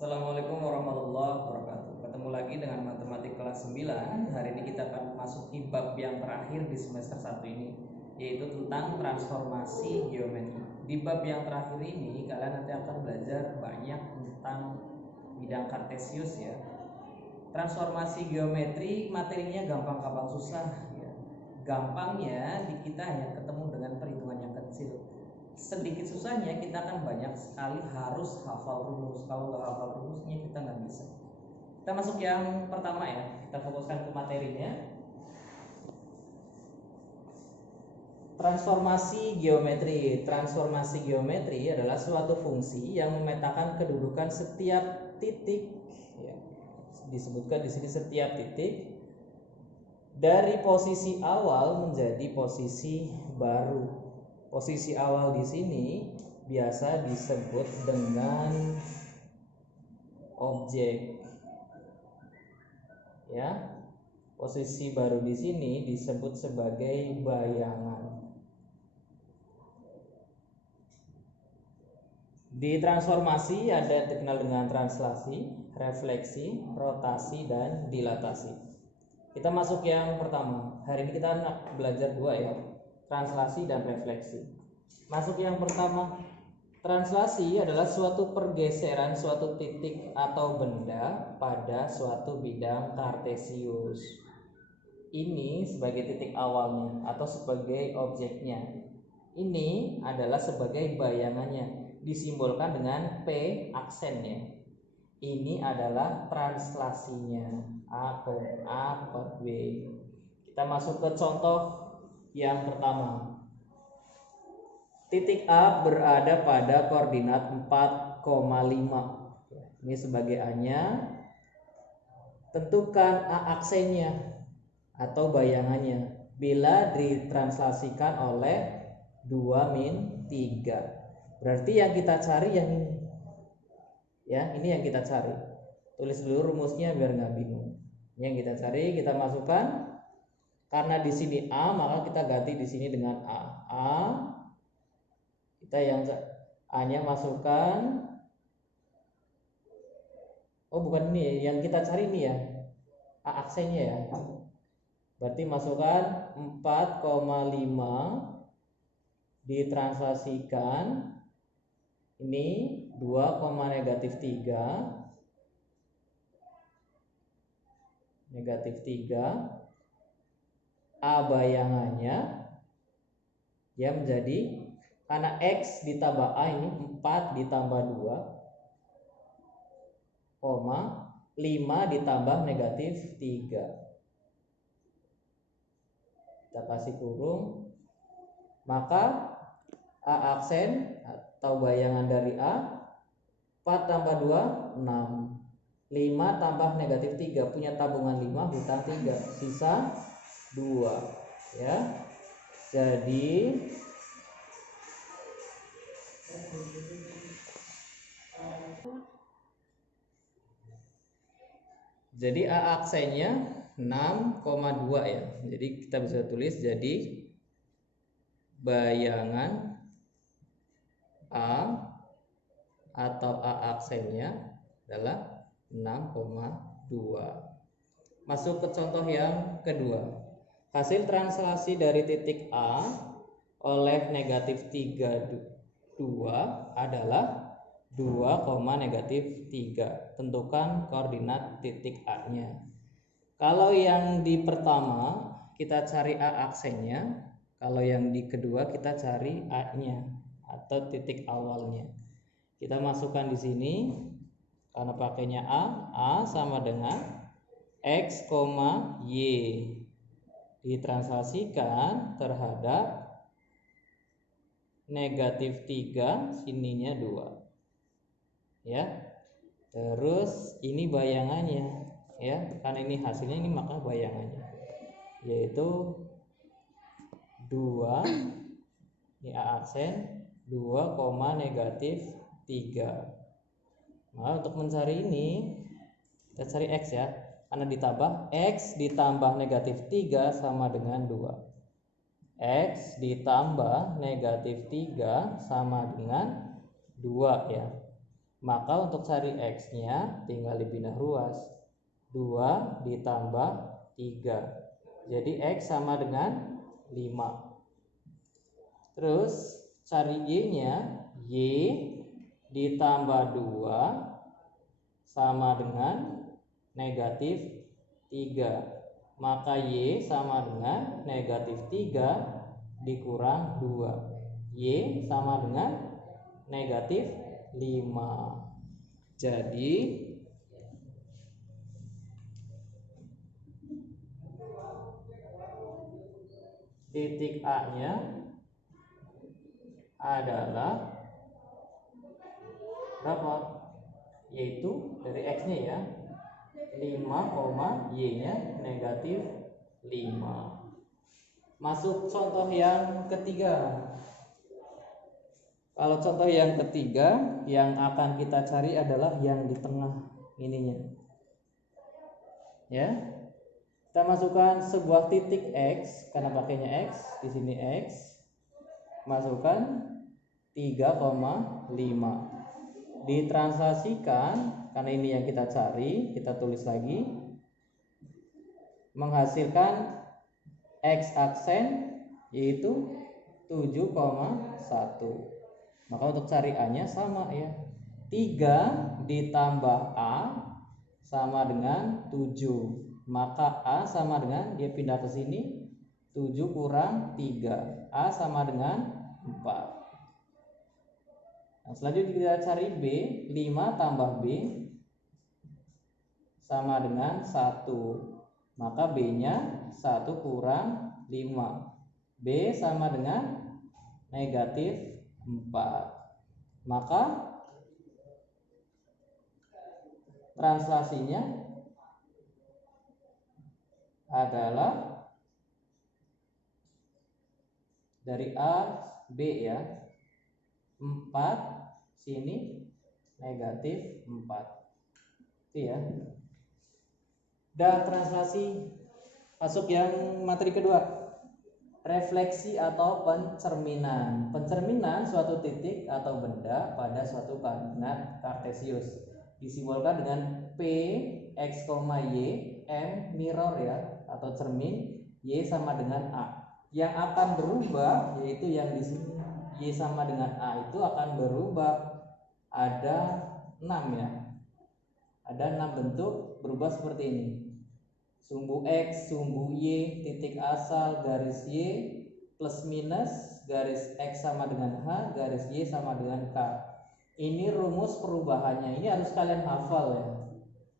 Assalamualaikum warahmatullahi wabarakatuh. Ketemu lagi dengan matematik kelas 9. Hari ini kita akan memasuki bab yang terakhir di semester 1 ini, yaitu tentang transformasi geometri. Di bab yang terakhir ini kalian nanti akan belajar banyak tentang bidang kartesius ya. Transformasi geometri materinya gampang-gampang susah ya. Gampangnya di kita hanya ketemu dengan perhitungan yang kecil. Sedikit susahnya kita akan banyak sekali harus hafal rumus. Kalau nggak hafal rumusnya kita nggak bisa. Kita masuk yang pertama ya. Kita fokuskan ke materinya. Transformasi geometri. Transformasi geometri adalah suatu fungsi yang memetakan kedudukan setiap titik. Ya, disebutkan di sini setiap titik dari posisi awal menjadi posisi baru. Posisi awal di sini biasa disebut dengan objek. Ya. Posisi baru di sini disebut sebagai bayangan. Di transformasi ada dikenal dengan translasi, refleksi, rotasi, dan dilatasi. Kita masuk yang pertama. Hari ini kita nak belajar dua ya. Translasi dan refleksi. Masuk yang pertama. Translasi adalah suatu pergeseran suatu titik atau benda pada suatu bidang kartesius. Ini sebagai titik awalnya atau sebagai objeknya. Ini adalah sebagai bayangannya, disimbolkan dengan P aksennya. Ini adalah translasinya. A per B. Kita masuk ke contoh yang pertama. Titik A berada pada koordinat 4,5. Ini sebagai A-nya. Tentukan A aksennya atau bayangannya bila ditranslasikan oleh 2-3. Berarti yang kita cari yang ini. Ya, ini yang kita cari. Tulis dulu rumusnya biar nggak bingung. Yang kita cari kita masukkan. Karena di sini A, maka kita ganti di sini dengan A. A, kita yang A-nya masukkan. Oh, bukan ini, yang kita cari ini ya. A aksennya ya. Berarti masukkan 4,5 ditranslasikan. Ini 2,-3 -3. A bayangannya dia menjadi, karena X ditambah A ini 4 ditambah 2, 5 ditambah -3. Kita kasih kurung. Maka A aksen atau bayangan dari A 4 tambah 2 6. 5 tambah -3 punya tabungan 5 hutang 3, sisa 2 ya. Jadi A aksennya 6,2 ya. Jadi kita bisa tulis jadi bayangan A atau A aksennya adalah 6,2. Masuk ke contoh yang kedua. Hasil translasi dari titik A oleh -3,2 adalah 2,-3. Tentukan koordinat titik A-nya. Kalau yang di pertama kita cari A aksennya, kalau yang di kedua kita cari A-nya atau titik awalnya. Kita masukkan di sini karena pakainya A sama dengan X, Y. Ditranslasikan terhadap -3, sininya 2 ya. Terus ini bayangannya ya, karena ini hasilnya, ini maka bayangannya yaitu 2, ini A aksen 2,-3. Nah, untuk mencari ini kita cari X ya, karena ditambah X ditambah -3 sama dengan 2. X ditambah -3 sama dengan 2 ya. Maka untuk cari X-nya tinggal dipindah ruas. 2 ditambah 3. Jadi X sama dengan 5. Terus cari Y-nya, Y ditambah 2 sama dengan negatif 3. Maka Y sama dengan negatif 3 dikurang 2. Y sama dengan negatif 5. Jadi titik A-nya adalah berapa? Yaitu dari X-nya ya, 5, Y-nya negatif 5. Masuk contoh yang ketiga. Kalau contoh yang ketiga, yang akan kita cari adalah yang di tengah ininya. Ya. Kita masukkan sebuah titik X, karena pakainya X, di sini X. Masukkan 3,5. Ditranslasikan, karena ini yang kita cari, kita tulis lagi. Menghasilkan X aksen yaitu 7,1. Maka untuk cari A-nya sama ya. 3 ditambah A sama dengan 7. Maka A sama dengan, dia pindah ke sini, 7 kurang 3. A sama dengan 4. Nah, selanjutnya kita cari B. 5 tambah B sama dengan 1. Maka B-nya 1 kurang 5. B sama dengan negatif 4. Maka translasinya adalah dari A B ya, 4 sini negatif 4. Itu ya. Dan translasi masuk yang materi kedua. Refleksi atau pencerminan. Pencerminan suatu titik atau benda pada suatu koordinat kartesius disimbolkan dengan P X, Y, M mirror ya, atau cermin, Y sama dengan A. Yang akan berubah yaitu yang di sini, Y sama dengan A itu akan berubah. Ada 6 ya. Ada 6 bentuk berubah seperti ini. Sumbu X, sumbu Y, titik asal, garis Y, plus minus, garis X sama dengan H, garis Y sama dengan K. Ini rumus perubahannya. Ini harus kalian hafal ya.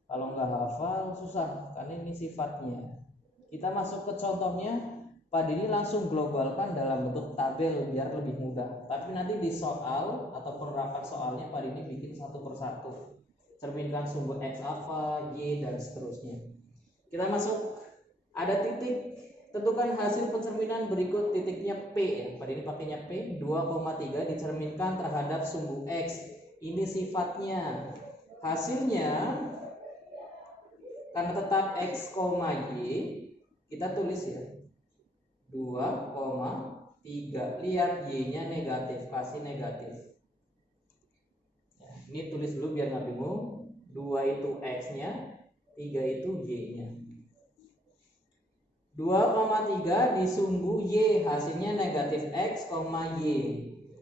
Kalau nggak hafal susah, karena ini sifatnya. Kita masuk ke contohnya. Pada ini langsung globalkan dalam bentuk tabel biar lebih mudah. Tapi nanti di soal atau penerapan soalnya pada ini bikin satu persatu. Cerminkan sumbu X apa, Y, dan seterusnya. Kita masuk, ada titik, tentukan hasil pencerminan berikut titiknya P ya. Pada ini pakainya P, 2,3 dicerminkan terhadap sumbu X. Ini sifatnya. Hasilnya karena tetap X, Y, kita tulis ya 2,3. Lihat Y-nya negatif, kasih negatif. Ya, ini tulis dulu biar nggak bingung. 2 itu X-nya, 3 itu Y-nya. 2,3 disumbu Y, hasilnya negatif X, Y.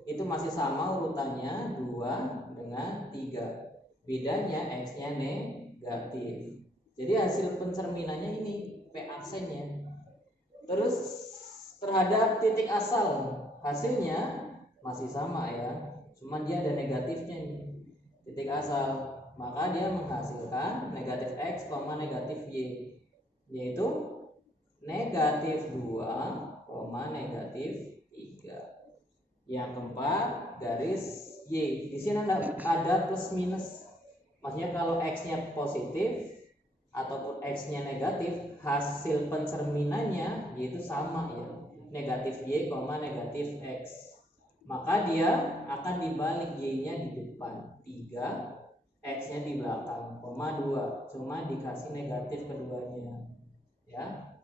Itu masih sama urutannya 2 dengan 3. Bedanya X-nya negatif. Jadi hasil pencerminannya ini P aksennya. Terus terhadap titik asal, hasilnya masih sama ya. Cuman dia ada negatifnya ini. Titik asal, maka dia menghasilkan negatif X, negatif Y, yaitu negatif 2, negatif 3. Yang keempat garis Y. Di sini ada plus minus. Maksudnya kalau X-nya positif ataupun X-nya negatif, hasil pencerminannya yaitu sama ya. Negatif Y, negatif X. Maka dia akan dibalik, Y-nya di depan 3, X-nya di belakang, 2. Cuma dikasih negatif keduanya. Ya.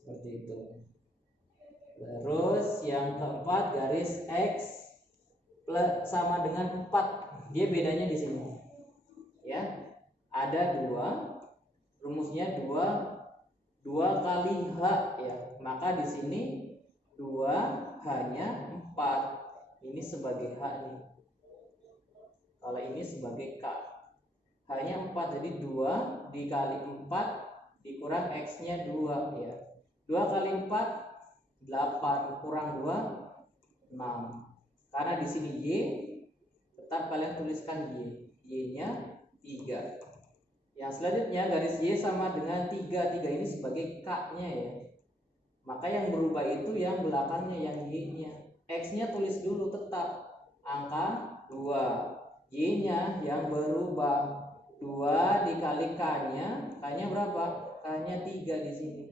Seperti itu. Terus yang keempat garis X sama dengan 4. dia bedanya di sini. Ya, ada 2, rumusnya 2 kali H ya. Maka di sini 2 hanya 4. Ini sebagai H nih. Kalau ini sebagai K. Hanya 4, jadi 2 dikali 4 dikurang X-nya 2 ya. 2 kali 4 8 kurang 2 6. Karena di sini Y, tetap kalian tuliskan Y. Y-nya 3. Yang selanjutnya garis Y sama dengan 3. 3 ini sebagai K-nya ya. Maka yang berubah itu yang belakangnya, yang Y-nya. X-nya tulis dulu tetap angka 2. Y-nya yang berubah 2 dikali K-nya. K-nya berapa? K-nya 3 di sini.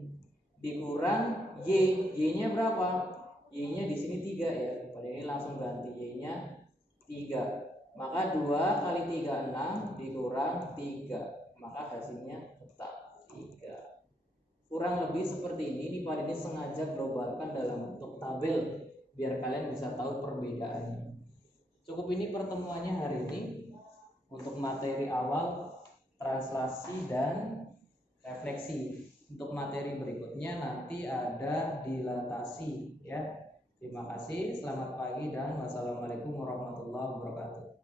Dikurang Y. Y-nya berapa? Y-nya di sini 3 ya. Pada ini langsung ganti Y-nya 3. Maka 2 kali 3 6 dikurang 3. Maka hasilnya tetap 3. Kurang lebih seperti ini. Pada ini sengaja globalkan dalam bentuk tabel biar kalian bisa tahu perbedaannya. Cukup ini pertemuannya hari ini untuk materi awal translasi dan refleksi. Untuk materi berikutnya nanti ada dilatasi ya. Terima kasih, selamat pagi dan wassalamualaikum warahmatullahi wabarakatuh.